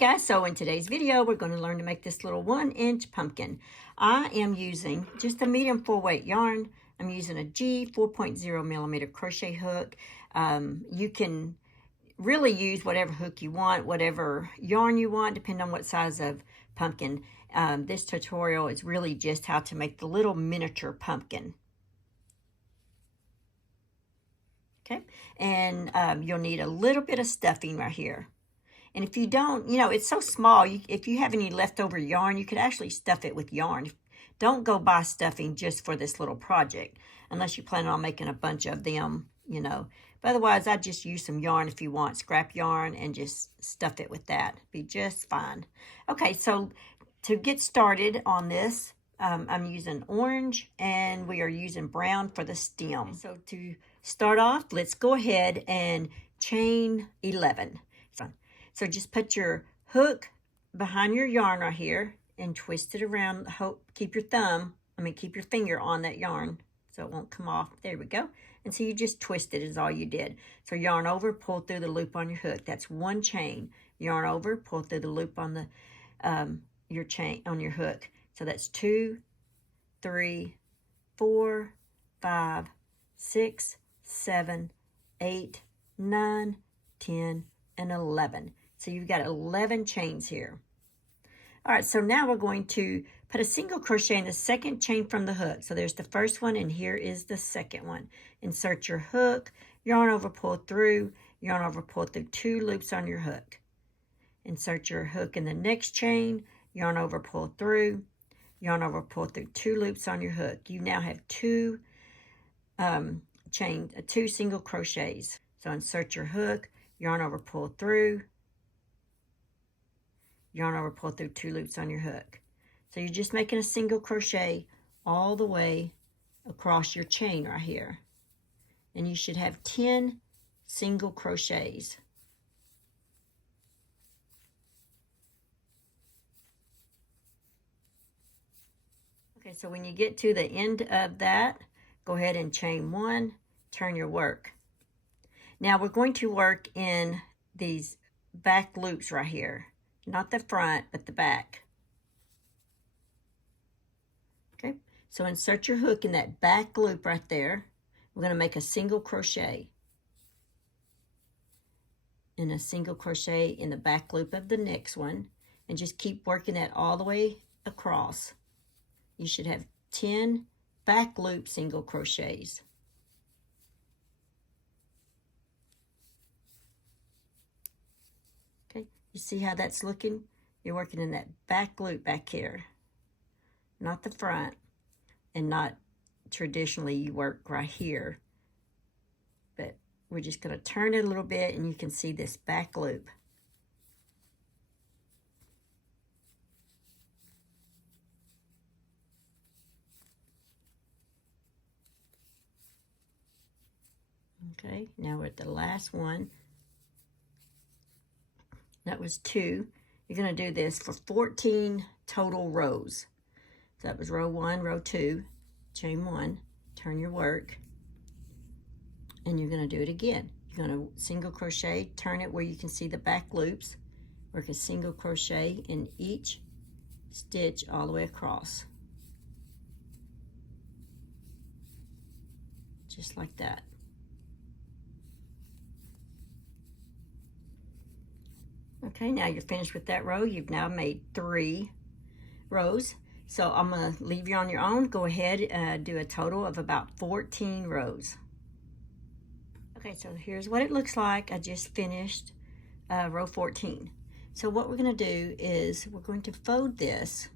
guys, so in today's video we're going to learn to make this little 1-inch pumpkin. I am using just a medium full weight yarn. I'm using a G 4.0 millimeter crochet hook. You can really use whatever hook you want, whatever yarn you want, depending on what size of pumpkin. This tutorial is really just how to make the little miniature pumpkin. Okay, and you'll need a little bit of stuffing right here. And if you don't, it's so small, if you have any leftover yarn, you could actually stuff it with yarn. Don't go buy stuffing just for this little project, unless you plan on making a bunch of them, But otherwise, I'd just use some yarn if you want, scrap yarn, and just stuff it with that. Be just fine. Okay, so to get started on this, I'm using orange, and we are using brown for the stem. So to start off, let's go ahead and chain 11. So just put your hook behind your yarn right here and twist it around. Keep your finger on that yarn so it won't come off. There we go. And so you just twist it is all you did. So yarn over, pull through the loop on your hook. That's one chain. Yarn over, pull through the loop on the your chain on your hook. So that's 2, 3, 4, 5, 6, 7, 8, 9, 10, and 11. So you've got 11 chains here. All right, so now we're going to put a single crochet in the second chain from the hook. So there's the first one, and here is the second one. Insert your hook, yarn over, pull through, yarn over, pull through 2 loops on your hook. Insert your hook in the next chain, yarn over, pull through, yarn over, pull through 2 loops on your hook. You now have 2 single crochets. So insert your hook, yarn over, pull through, yarn over, pull through 2 loops on your hook. So you're just making a single crochet all the way across your chain right here. And you should have 10 single crochets. Okay, so when you get to the end of that, go ahead and chain 1, turn your work. Now we're going to work in these back loops right here. Not the front, but the back. Okay, so insert your hook in that back loop right there. We're going to make a single crochet. And a single crochet in the back loop of the next one. And just keep working that all the way across. You should have 10 back loop single crochets. You see how that's looking? You're working in that back loop back here, not the front, and not traditionally you work right here. But we're just going to turn it a little bit, and you can see this back loop. Okay, now we're at the last one. That was 2. You're going to do this for 14 total rows. So that was row 1, row 2, chain 1, turn your work, and you're going to do it again. You're going to single crochet, turn it where you can see the back loops, work a single crochet in each stitch all the way across. Just like that. Okay, now you're finished with that row. You've now made 3 rows. So I'm going to leave you on your own. Go ahead, do a total of about 14 rows. Okay, so here's what it looks like. I just finished row 14. So what we're going to do is we're going to fold this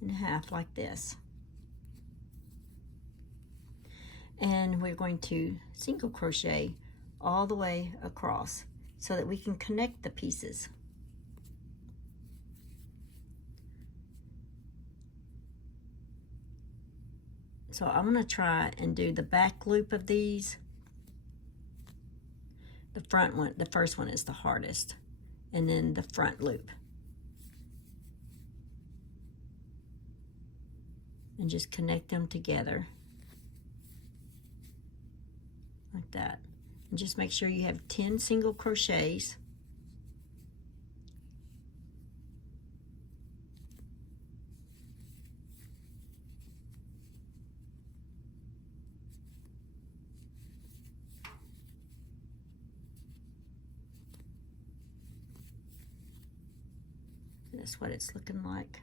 in half like this. And we're going to single crochet all the way across, so that we can connect the pieces. So I'm going to try and do the back loop of these. The front one, the first one is the hardest, and then the front loop. And just connect them together like that. And just make sure you have 10 single crochets That's what it's looking like.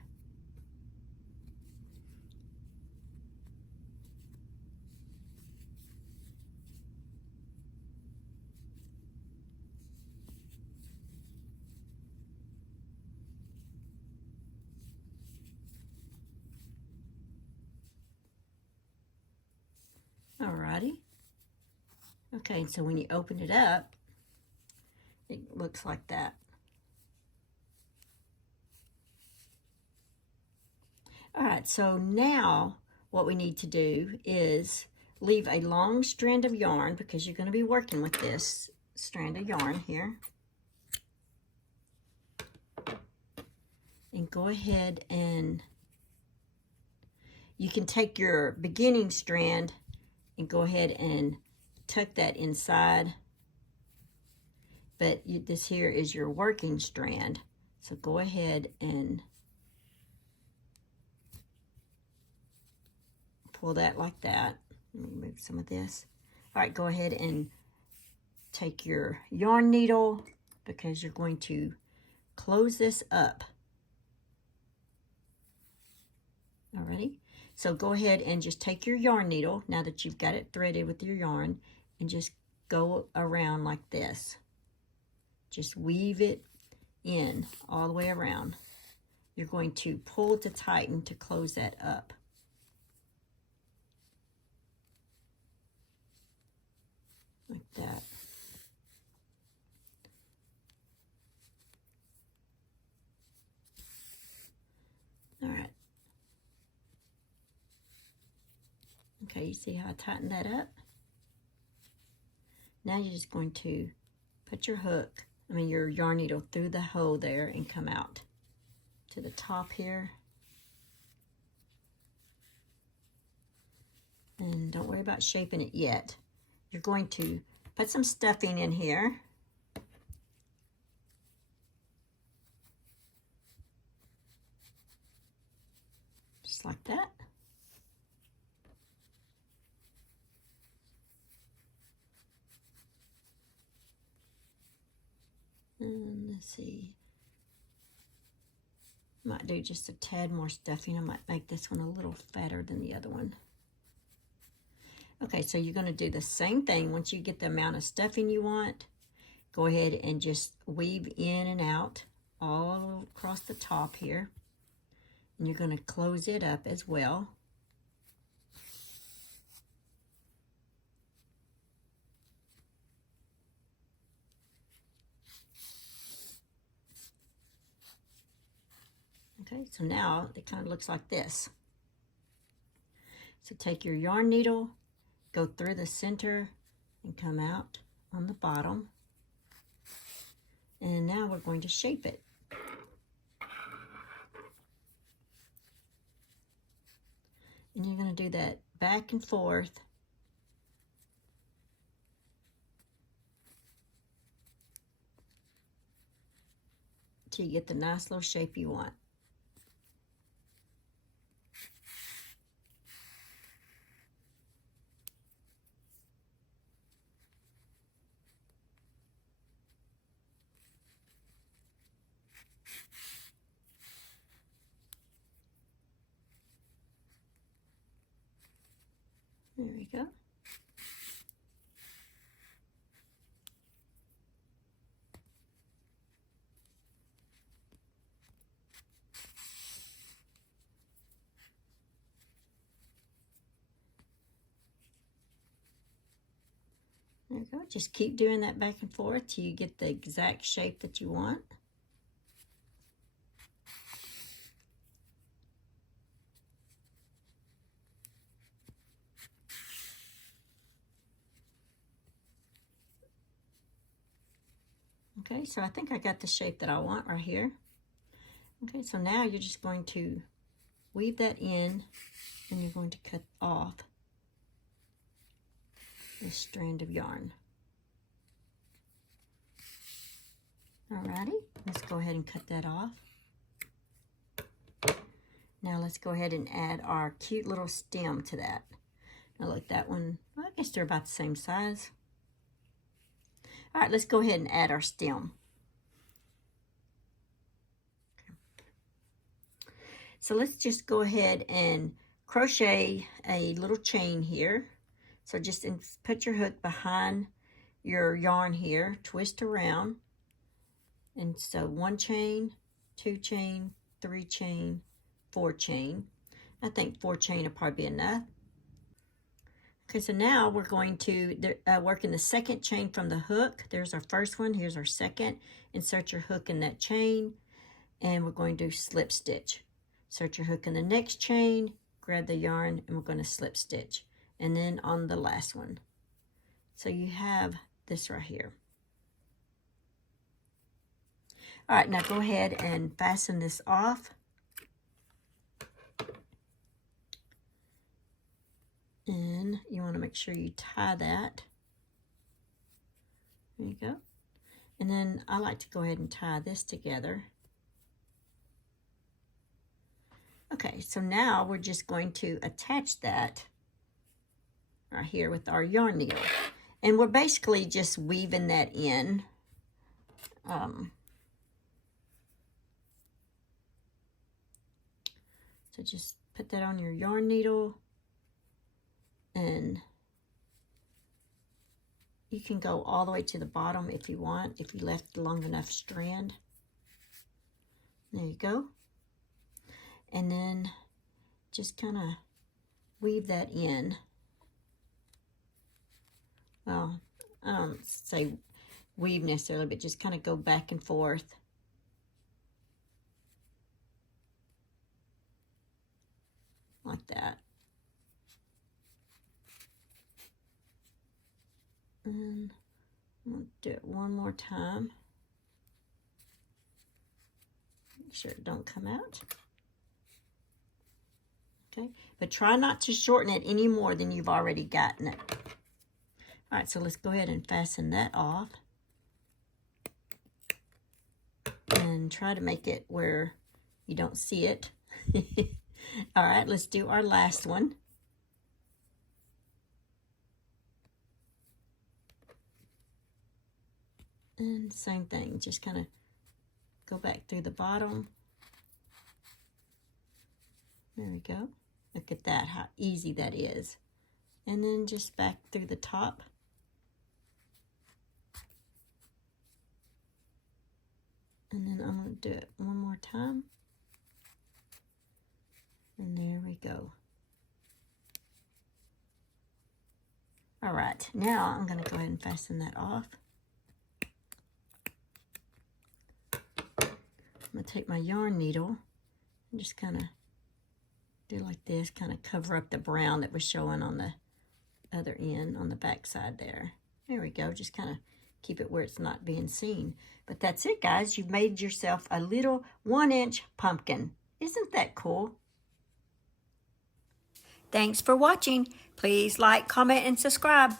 Alrighty. Okay, so when you open it up, it looks like that. Alright, so now what we need to do is leave a long strand of yarn, because you're going to be working with this strand of yarn here. And go ahead and you can take your beginning strand and go ahead and tuck that inside. But this here is your working strand. So go ahead and pull that like that. Let me move some of this. All right, go ahead and take your yarn needle, because you're going to close this up. Alrighty, so go ahead and just take your yarn needle, now that you've got it threaded with your yarn, and just go around like this. Just weave it in all the way around. You're going to pull to tighten to close that up. Like that. All right. Okay, you see how I tightened that up? Now you're just going to put your hook, your yarn needle through the hole there and come out to the top here. And don't worry about shaping it yet. You're going to put some stuffing in here. Just like that. And let's see. Might do just a tad more stuffing. I might make this one a little fatter than the other one. Okay, so you're going to do the same thing. Once you get the amount of stuffing you want, go ahead and just weave in and out all across the top here. And you're going to close it up as well. Okay, so now it kind of looks like this. So take your yarn needle, go through the center and come out on the bottom. And now we're going to shape it. And you're going to do that back and forth. Till you get the nice little shape you want. There we go. There you go. Just keep doing that back and forth till you get the exact shape that you want. Okay, so I think I got the shape that I want right here. Okay, so now you're just going to weave that in, and you're going to cut off this strand of yarn. Alrighty, let's go ahead and cut that off. Now let's go ahead and add our cute little stem to that. Now look, that one, well, I guess they're about the same size. All right, let's go ahead and add our stem. So let's just go ahead and crochet a little chain here. So just put your hook behind your yarn here, twist around. And so 1 chain, 2 chain, 3 chain, 4 chain. I think 4 chain will probably be enough. Okay, so now we're going to work in the second chain from the hook. There's our first one, here's our second. Insert your hook in that chain, and we're going to slip stitch. Insert your hook in the next chain, grab the yarn, and we're going to slip stitch. And then on the last one. So you have this right here. All right, now go ahead and fasten this off. And you want to make sure you tie that. There you go. And then I like to go ahead and tie this together. Okay, so now we're just going to attach that right here with our yarn needle. And we're basically just weaving that in. So just put that on your yarn needle, and you can go all the way to the bottom if you want, if you left long enough strand. There you go. And then just kind of weave that in. Well, I don't say weave necessarily, but just kind of go back and forth. Like that. And I'm going to do it one more time. Make sure it don't come out. Okay, but try not to shorten it any more than you've already gotten it. All right, so let's go ahead and fasten that off. And try to make it where you don't see it. All right, let's do our last one. And same thing, just kind of go back through the bottom. There we go. Look at that, how easy that is. And then just back through the top. And then I'm going to do it one more time. And there we go. All right, now I'm going to go ahead and fasten that off. I'm going to take my yarn needle and just kind of do like this, kind of cover up the brown that was showing on the other end, on the back side there. There we go, just kind of keep it where it's not being seen. But that's it, guys. You've made yourself a little 1-inch pumpkin. Isn't that cool? Thanks for watching. Please like, comment, and subscribe.